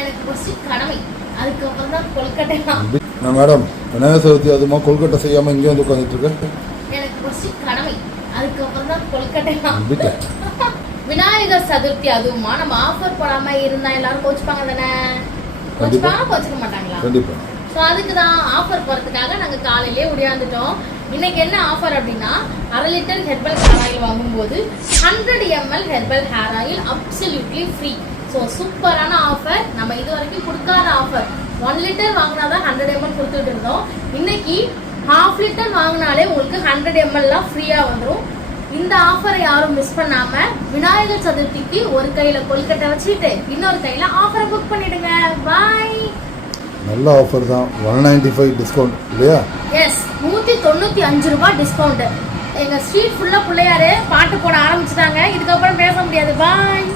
எனக்கு ஃபர்ஸ்ட் கடமை, அதுக்கப்புறம் தான் கொல்கட்டை. நான் மேடம் விநாயகர் சதுர்த்தி அதுமா கொல்கட்டை செய்யாமல் இங்கே வந்து உட்காந்துட்டு இருக்கேன். எனக்கு ஃபர்ஸ்ட் கடமை, அதுக்கப்புறம் தான் கொல்கட்டை. விநாயகர் சதுர்த்தி அதுவுமா நம்ம ஆஃபர் போடாம இருந்தா எல்லாரும் கோச்சுப்பாங்க தானே? கோச்சுப்பாங்க, கோச்சுக்க மாட்டாங்களா? கண்டிப்பா. ஸோ அதுக்கு தான் ஆஃபர் போகிறதுக்காக நாங்கள் காலையிலே உடையாந்துட்டோம். இன்னைக்கு என்ன ஆஃபர் அப்படின்னா, 1/2 லிட்டர் ஹெர்பல் ஹேர் ஆயில் வாங்கும்போது 100 ml herbal hair oil absolutely free. So சூப்பரான ஆஃபர், நம்ம இது வரைக்கும் கொடுக்காத ஆஃபர். 1 லிட்டர் வாங்கினா தான் 100 ml கொடுத்துட்டு இருந்தோம். இன்னைக்கு 1/2 லிட்டர் வாங்கினாலே உங்களுக்கு 100 ml ஃப்ரீயாக வந்துடும். இந்த ஆஃபரை யாரும் மிஸ் பண்ணாம விநாயகர் சதுர்த்திக்கு ஒரு கையில கொல்கட்டை வச்சுட்டு இன்னொரு கையில ஆஃபரை புக் பண்ணிடுங்க. பாய். நல்ல ஆஃபர் தான். 195 டிஸ்கவுண்ட் இல்லையா? எஸ், 195 ரூபாய் டிஸ்கவுண்ட். எங்க ஸ்ட்ரீட் ஃபுல்லா பிள்ளையாரு பாட்டு போட ஆரம்பிச்சுட்டாங்க. இதுக்கப்புறம் பேச முடியாது. பாய்.